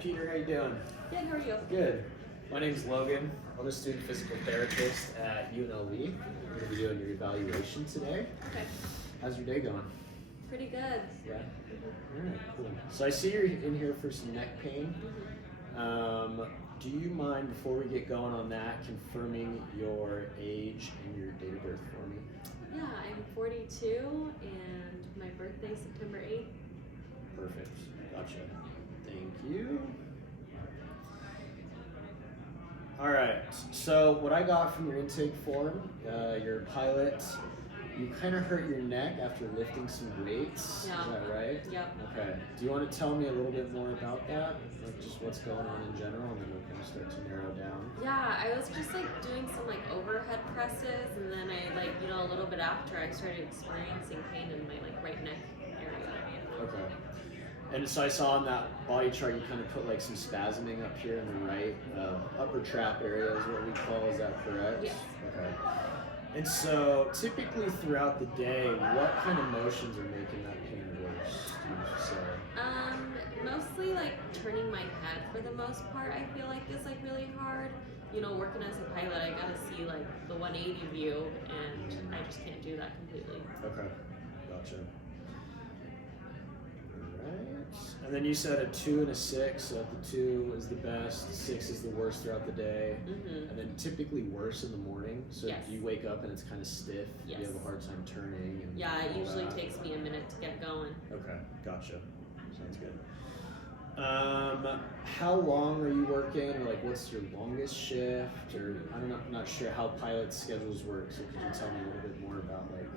Peter, how you doing? Good, how are you? Good. My name's Logan. I'm a student physical therapist at UNLV. We're going to be doing your evaluation today. Okay. How's your day going? Pretty good. Yeah? All right, cool. So I see you're in here for some neck pain. Do you mind, before we get going on that, confirming your age and your date of birth for me? Yeah, I'm 42 and my birthday's September 8th. Perfect. Gotcha. Thank you. All right, so what I got from your intake form, your pilot, you kind of hurt your neck after lifting some weights. Yeah. Is that right? Yep. Okay. Do you want to tell me a little bit more about that? Like just what's going on in general, and then we'll kind of start to narrow down. Yeah, I was just like doing some like overhead presses, and then I a little bit after I started experiencing pain in my like right neck area. Okay. And so I saw on that body chart you kind of put like some spasming up here in the right upper trap area is what we call. Is that correct? Yes. Okay. And so typically throughout the day, what kind of motions are making that pain worse, do you say? Mostly like turning my head for the most part. I feel like is like really hard. You know, working as a pilot, I gotta see like the 180 view, and I just can't do that completely. Okay. Gotcha. And then you said a 2 and a 6, so the 2 is the best, 6 is the worst throughout the day, and then typically worse in the morning. So Yes. you wake up and it's kind of stiff. Yes. You have a hard time turning. And Yeah, it all usually that. takes me a minute to get going. Okay, gotcha. Sounds good. How long are you working? Or like, what's your longest shift? Or I'm not sure how pilot schedules work. So could you tell me a little bit more about like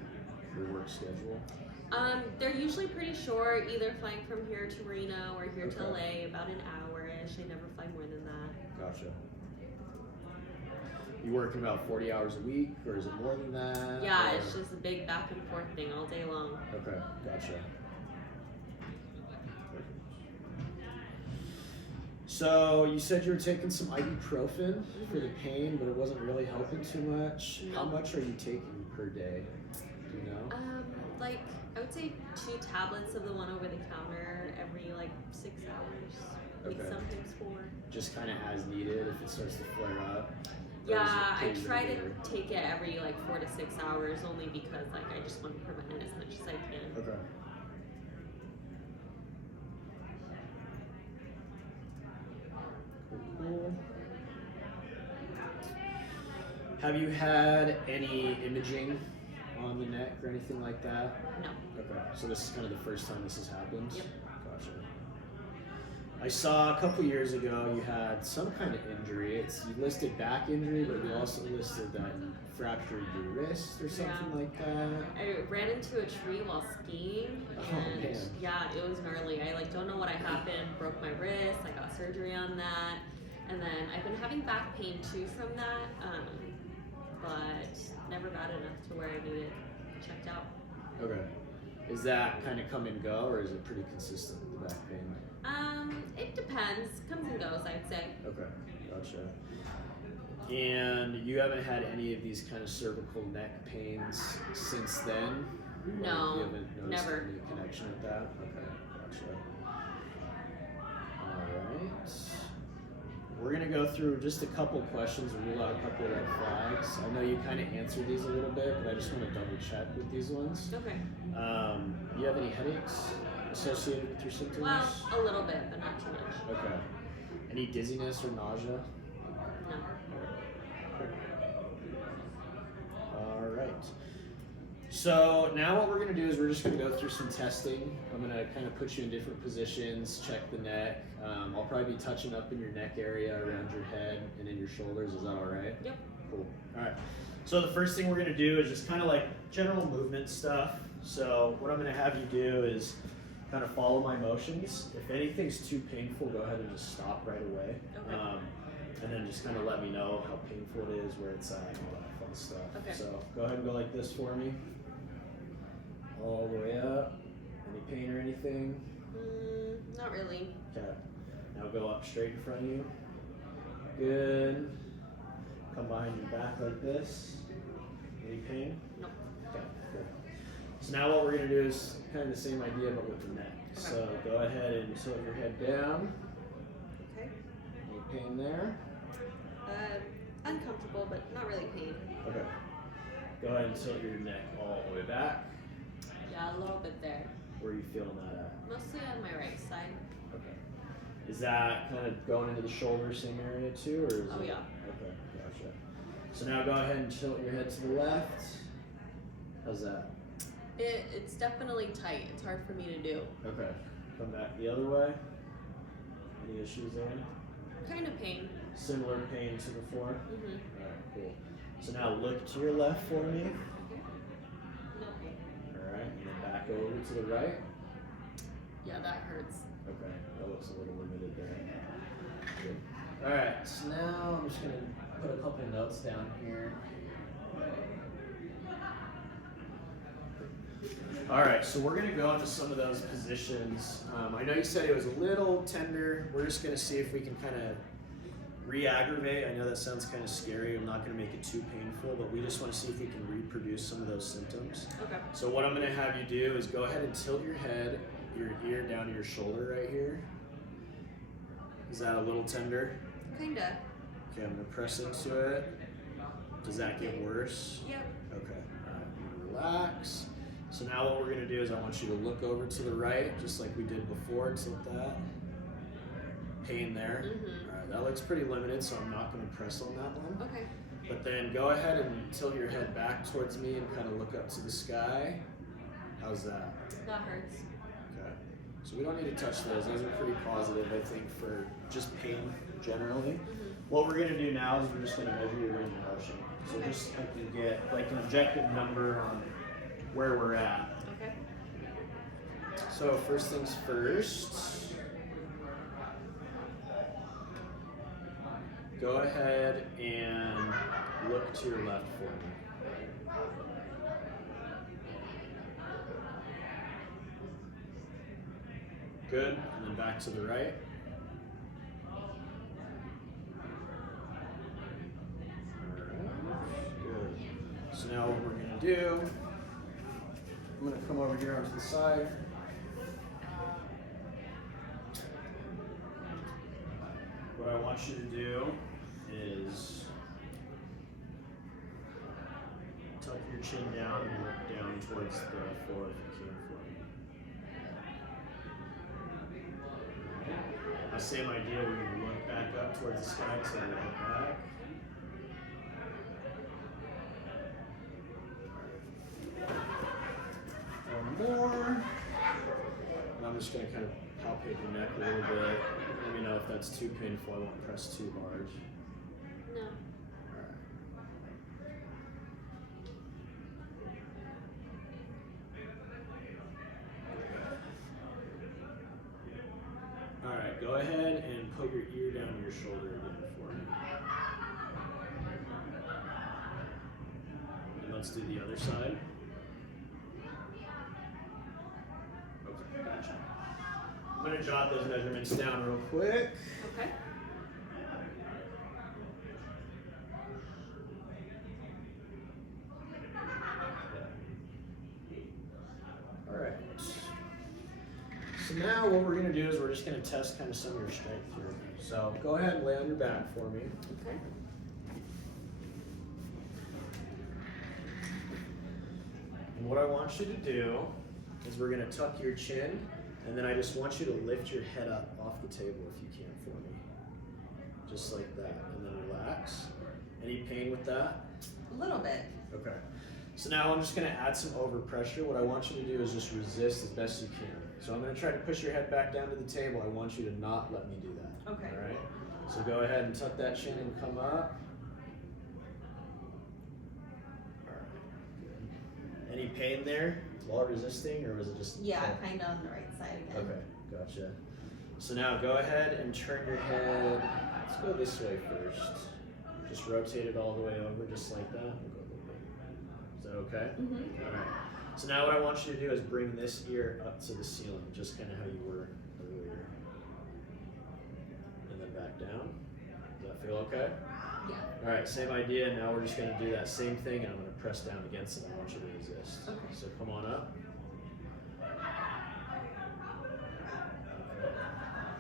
your work schedule? They're usually pretty short, either flying from here to Reno or here to LA, about an hour-ish. I never fly more than that. Gotcha. You working about 40 hours a week, or is it more than that? Yeah, or? it's just a big back and forth thing all day long. Okay, gotcha. So you said you were taking some ibuprofen for the pain, but it wasn't really helping too much. No. How much are you taking per day? Do you know? Like I would say 2 tablets of the one over the counter every like 6 hours, like sometimes 4. Just kind of as needed if it starts to flare up. Yeah, I try to take it every like 4 to 6 hours, only because like I just want to prevent it as much as I can. Okay. Cool. Have you had any imaging on the neck or anything like that? No. Okay, so this is kind of the first time this has happened? Yep. Gotcha. I saw a couple years ago you had some kind of injury. You listed back injury, but you also listed that you fractured your wrist or something like that. I ran into a tree while skiing, and yeah, it was gnarly. I like don't know what happened, broke my wrist, I got surgery on that, and then I've been having back pain too from that, but never bad enough to where I need it checked out. Okay. Is that kind of come and go, or is it pretty consistent, the back pain? It depends. Comes and goes, I'd say. Okay, gotcha. And you haven't had any of these kind of cervical neck pains since then? No, you haven't noticed never. any connection with that? Okay, gotcha. All right. We're going to go through just a couple questions and rule out a couple of red flags. I know you kind of answered these a little bit, but I just want to double check with these ones. Okay. Do you have any headaches associated with your symptoms? Well, a little bit, but not too much. Okay. Any dizziness or nausea? No. All right. So now what we're going to do is we're just going to go through some testing. I'm going to kind of put you in different positions, check the neck. I'll probably be touching up in your neck area, around your head, and in your shoulders. Is that all right? Yep. Cool. All right. So the first thing we're going to do is just kind of like general movement stuff. So what I'm going to have you do is kind of follow my motions. If anything's too painful, go ahead and just stop right away. Okay. And then just kind of let me know how painful it is, where it's at, and all that fun stuff. Okay. So go ahead and go like this for me. All the way up. Any pain or anything? Not really. Okay. Now go up straight in front of you. Good. Come behind your back like this. Any pain? Nope. Okay, good. So now what we're going to do is kind of the same idea but with the neck. Okay. So go ahead and tilt your head down. pain there? Uncomfortable, but not really pain. Okay. Go ahead and tilt your neck all the way back. Yeah, a little bit there. Where are you feeling that at? Mostly on my right side. Okay. Is that kind of going into the shoulder, same area too, or is Oh, it? yeah. Okay, gotcha. So now go ahead and tilt your head to the left. How's that? It's definitely tight. It's hard for me to do. Okay. Come back the other way. Any issues there? Kind of pain. Similar pain to before? Mm-hmm. Alright, cool. So now look to your left for me. No pain. Alright, and then back over to the right. Yeah, that hurts. Okay, that looks a little limited there. Good. Alright, so now I'm just going to put a couple notes down here. Alright, so we're going to go into some of those positions. I know you said it was a little tender. We're just going to see if we can kind of re-aggravate. I know that sounds kind of scary. I'm not going to make it too painful, but we just want to see if we can reproduce some of those symptoms. Okay. So what I'm going to have you do is go ahead and tilt your head, your ear down to your shoulder right here. Is that a little tender? Kinda. Okay, I'm going to press into it. Does that get worse? Yep. Okay. All right, relax. So now what we're going to do is I want you to look over to the right, just like we did before. Tilt that. Pain there. Mm-hmm. All right, that looks pretty limited, so I'm not going to press on that one. Okay. But then go ahead and tilt your head back towards me and kind of look up to the sky. How's that? That hurts. Okay. So we don't need to touch those. Those are pretty positive, I think, for just pain generally. Mm-hmm. What we're going to do now is we're just going to measure your range of motion. So Okay. just like you get like an objective number on where we're at. Okay. So first things first. Go ahead and look to your left for me. Good, and then back to the right. Good. So now what we're gonna do, I'm gonna come over here onto the side. What I want you to do is tuck your chin down and look down towards the floor if you can for me. Now, same idea, we're going to look back up towards the sky, so we look back. One more. And I'm just going to kind of palpate your neck a little bit. Let me know if that's too painful. I won't press too hard. No. Alright, go ahead and put your ear down to your shoulder again for me. And let's do the other side. Okay, gotcha. I'm going to jot those measurements down real quick. Okay. Alright. So now what we're going to do is we're just going to test kind of some of your strength here. So go ahead and lay on your back for me. Okay. And what I want you to do is we're going to tuck your chin, and then I just want you to lift your head up off the table if you can for me. Just like that, and then relax. Any pain with that? A little bit. Okay. So now I'm just going to add some overpressure. What I want you to do is just resist as best you can. So I'm going to try to push your head back down to the table. I want you to not let me do that. Okay. All right? So go ahead and tuck that chin and come up. All right. Any pain there while resisting, or was it just... Yeah, kind of on the right side again. Okay, gotcha. So now go ahead and turn your head. Let's go this way first. Just rotate it all the way over, just like that. We'll go a little bit. Is that okay? Mm-hmm. All right. So now what I want you to do is bring this ear up to the ceiling, just kind of how you were earlier. And then back down. Does that feel okay? Yeah. All right, same idea. Now we're just going to do that same thing, and I'm going to press down against it. I want you to resist. Okay. So come on up.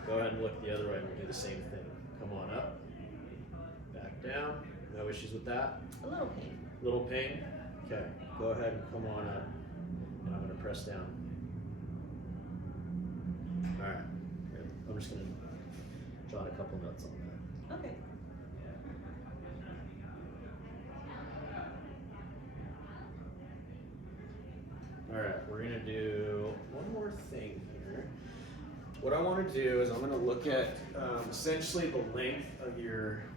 Go ahead and look the other way, and we'll do the same thing. come on up. Back down. No issues with that? A little pain. Little pain? Okay, go ahead and come on up. And I'm gonna press down. All right, good. I'm just gonna jot a couple notes on that. Okay. All right, we're gonna do one more thing here. What I want to do is I'm going to look at essentially the length of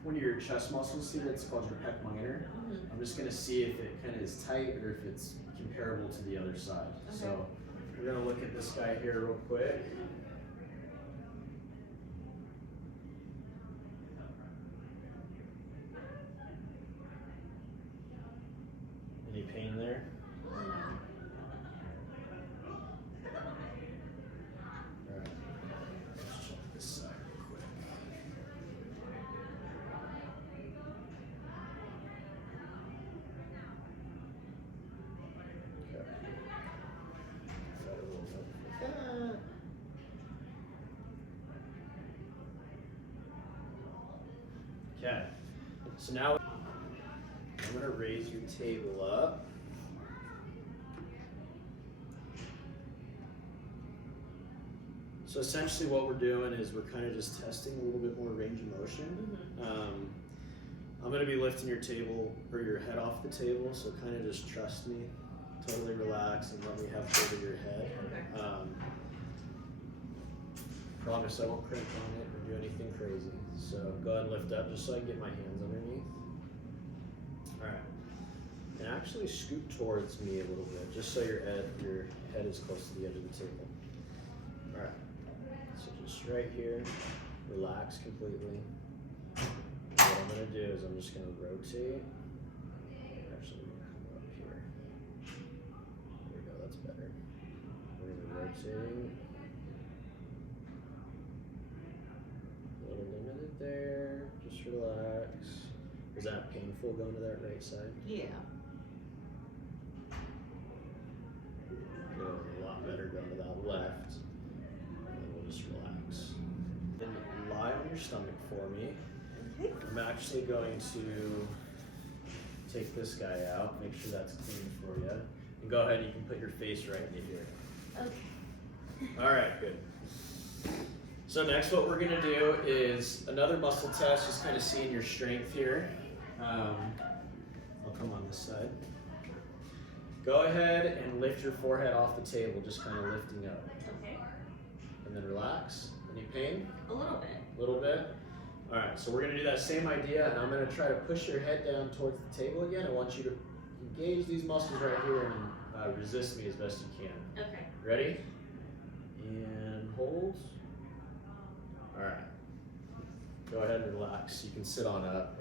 one of your chest muscles. See, that's called your pec minor. Mm-hmm. I'm just going to see if it kind of is tight or if it's comparable to the other side. Okay. So we're going to look at this guy here real quick. Any pain there? No. Alright, let's check this side real quick. Okay. Got a little note for that. Okay, so now I'm going to raise your table up. So essentially what we're doing is we're kind of just testing a little bit more range of motion. Mm-hmm. I'm going to be lifting your table or your head off the table, so kind of just trust me, totally relax and let me have hold of your head. Okay. Promise I won't crank on it or do anything crazy. So go ahead and lift up just so I can get my hands underneath. All right. And actually scoot towards me a little bit, just so your head is close to the edge of the table. All right. So just right here, relax completely. What I'm gonna do is I'm just gonna rotate. Actually, we're gonna come up here. There we go, that's better. We're gonna rotate. A little limited there, just relax. Was that painful going to that right side? Yeah. Good, a lot better going to that left. And then we'll just relax. Then lie on your stomach for me. Okay. I'm actually going to take this guy out, make sure that's clean for you. And go ahead, you can put your face right into here. Okay. All right, good. So next what we're gonna do is another muscle test, just kind of seeing your strength here. I'll come on this side. Go ahead and lift your forehead off the table, just kind of lifting up. Okay. And then relax. Any pain? A little bit. A little bit? All right, so we're gonna do that same idea, and I'm gonna try to push your head down towards the table again. I want you to engage these muscles right here and resist me as best you can. Okay. Ready? And hold. All right. Go ahead and relax. You can sit on up.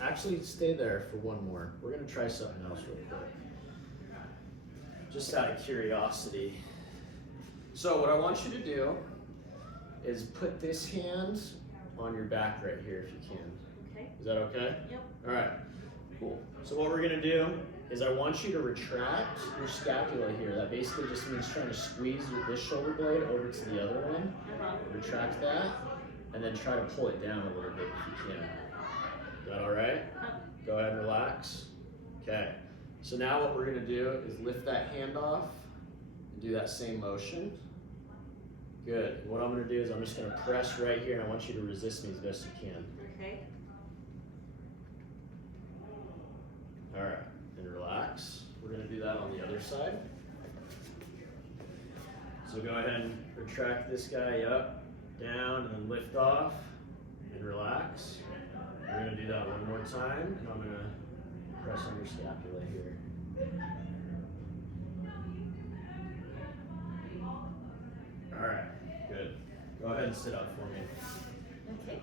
Actually, stay there for one more. We're gonna try something else real quick. Just out of curiosity. So what I want you to do is put this hand on your back right here if you can. Okay. Is that okay? Yep. All right, cool. So what we're gonna do is I want you to retract your scapula here. That basically just means trying to squeeze this shoulder blade over to the other one. Uh-huh. Retract that, and then try to pull it down a little bit if you can. Is that all right? Go ahead and relax. Okay. So now what we're gonna do is lift that hand off and do that same motion. Good. What I'm gonna do is I'm just gonna press right here, and I want you to resist me as best you can. Okay. All right. And relax. We're gonna do that on the other side. So go ahead and retract this guy up, down, and then lift off, and relax. We're gonna do that one more time, and I'm gonna press on your scapula here. All right, good. Go ahead and sit up for me. Okay.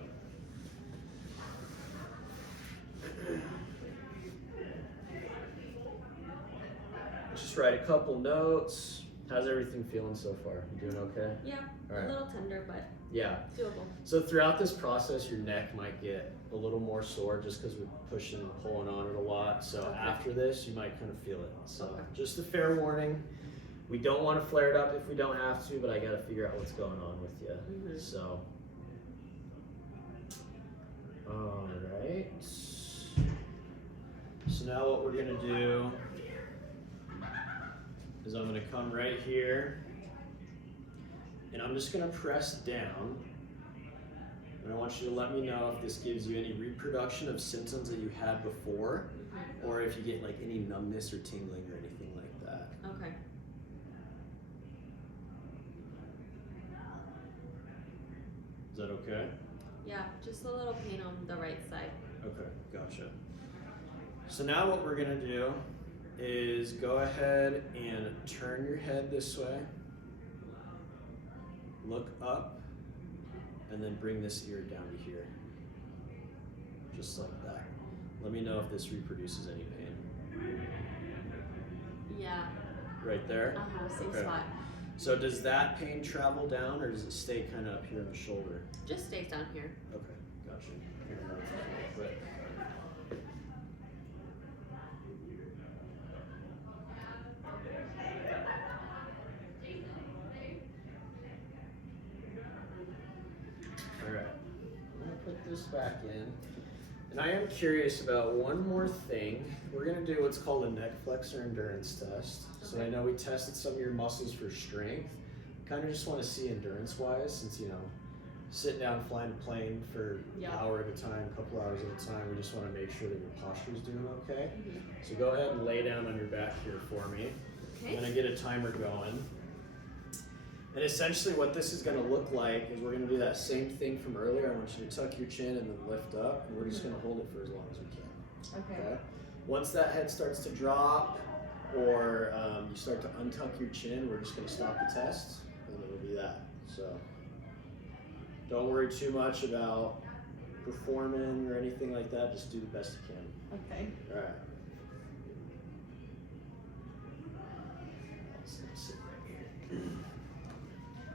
Just write a couple notes. How's everything feeling so far? You doing okay? Yeah. All right. A little tender, but Yeah. doable. So throughout this process, your neck might get a little more sore just because we're pushing and pulling on it a lot. So Okay. after this, you might kind of feel it. So Okay. just a fair warning. We don't want to flare it up if we don't have to, but I got to figure out what's going on with you. Mhm. So All right. So now what we're gonna do is I'm gonna come right here and I'm just gonna press down. And I want you to let me know if this gives you any reproduction of symptoms that you had before, or if you get like any numbness or tingling or anything like that. Okay. Is that okay? Yeah, just a little pain on the right side. Okay, gotcha. So now what we're gonna do is go ahead and turn your head this way, look up, and then bring this ear down to here. Just like that. Let me know if this reproduces any pain. Yeah. Right there? Same Okay. spot. So does that pain travel down or does it stay kind of up here on the shoulder? Just stays down here. Okay, gotcha. Here, I'm gonna put it. Alright, I'm gonna put this back in. And I am curious about one more thing. We're gonna do what's called a neck flexor endurance test. So I know we tested some of your muscles for strength. Kind of just want to see endurance wise, since you know, sitting down flying a plane for an hour at a time, a couple hours at a time, we just want to make sure that your posture is doing okay. So go ahead and lay down on your back here for me. Okay. I'm gonna get a timer going. And essentially what this is gonna look like is we're gonna do that same thing from earlier. I want you to tuck your chin and then lift up, and we're just gonna hold it for as long as we can. Okay. Once that head starts to drop, or you start to untuck your chin, we're just gonna stop the test, and it'll be that. So don't worry too much about performing or anything like that. Just do the best you can. Okay. All right. Sit right here.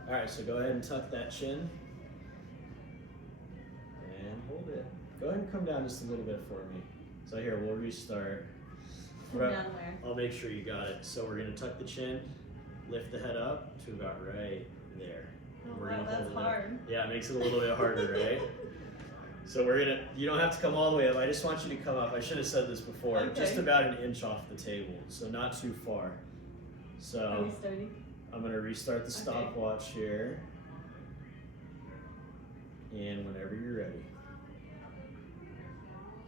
All right, so go ahead and tuck that chin and hold it. Go ahead and come down just a little bit for me. So here, we'll restart. Come down where? I'll make sure you got it. So we're gonna tuck the chin, lift the head up to about right there. Oh, We're wow, gonna that's hold it up. hard. Yeah, it makes it a little bit harder, right? So we're gonna, you don't have to come all the way up. I just want you to come up. I should have said this before. Okay. Just about an inch off the table, so not too far. So Are we starting? I'm gonna restart the stopwatch here. And whenever you're ready.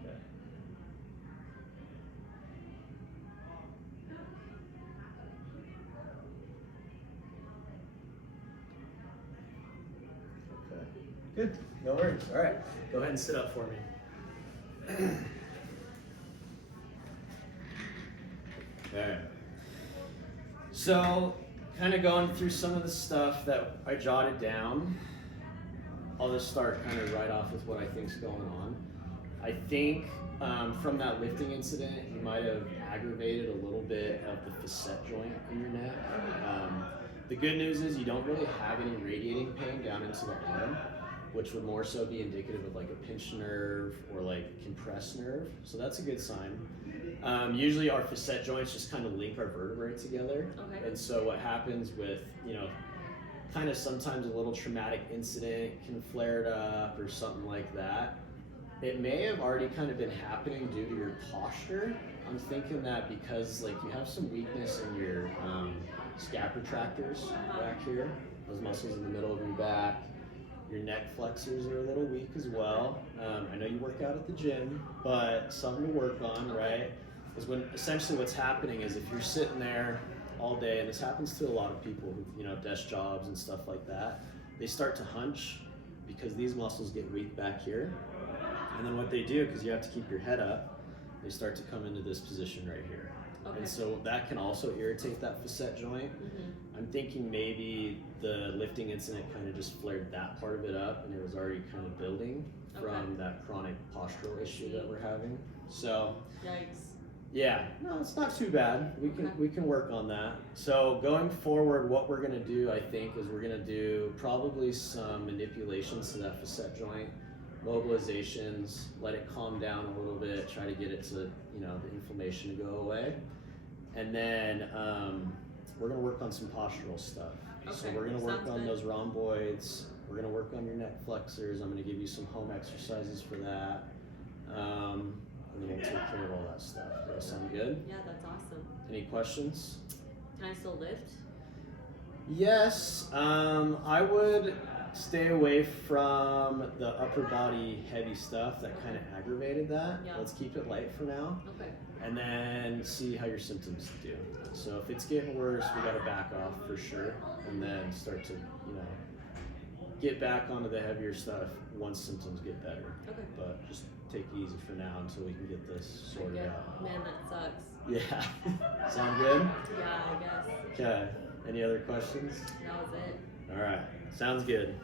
Okay. Okay. Good. No worries. All right. Go ahead and sit up for me. All right. So, kind of going through some of the stuff that I jotted down. I'll just start kind of right off with what I think's going on. I think from that lifting incident, you might have aggravated a little bit of the facet joint in your neck. The good news is you don't really have any radiating pain down into the arm, which would more so be indicative of like a pinched nerve or like a compressed nerve. So that's a good sign. Usually our facet joints just kind of link our vertebrae together. Okay. And so what happens with, you know, kind of sometimes a little traumatic incident can flare it up or something like that. It may have already kind of been happening due to your posture. I'm thinking that because like you have some weakness in your scap retractors back here, those muscles in the middle of your back. Your neck flexors are a little weak as well. I know you work out at the gym, but something to work on, right? Because when essentially what's happening is if you're sitting there all day, and this happens to a lot of people who, you know, desk jobs and stuff like that, they start to hunch because these muscles get weak back here. And then what they do, because you have to keep your head up, they start to come into this position right here. Okay. And so that can also irritate that facet joint. I'm thinking maybe the lifting incident kind of just flared that part of it up, and it was already kind of building from that chronic postural issue that we're having. So, Yikes. yeah, no, it's not too bad. We can work on that. So going forward, what we're gonna do, I think, is we're gonna do probably some manipulations to that facet joint, mobilizations, let it calm down a little bit, try to get it to, you know, the inflammation to go away, and then we're gonna work on some postural stuff. So we're gonna work on those rhomboids. We're gonna work on your neck flexors. I'm gonna give you some home exercises for that. And then we'll take care of all that stuff. Does that sound good? Yeah, that's awesome. Any questions? Can I still lift? Yes, I would stay away from the upper body heavy stuff that kind of aggravated that. Yeah. Let's keep it light for now, Okay. and then see how your symptoms do. So if it's getting worse, we got to back off for sure, and then start to, get back onto the heavier stuff once symptoms get better. Okay. But just take it easy for now until we can get this sorted out. Man, that sucks. Yeah. Sound good? Yeah, I guess. Okay. Any other questions? That was it. All right. Sounds good.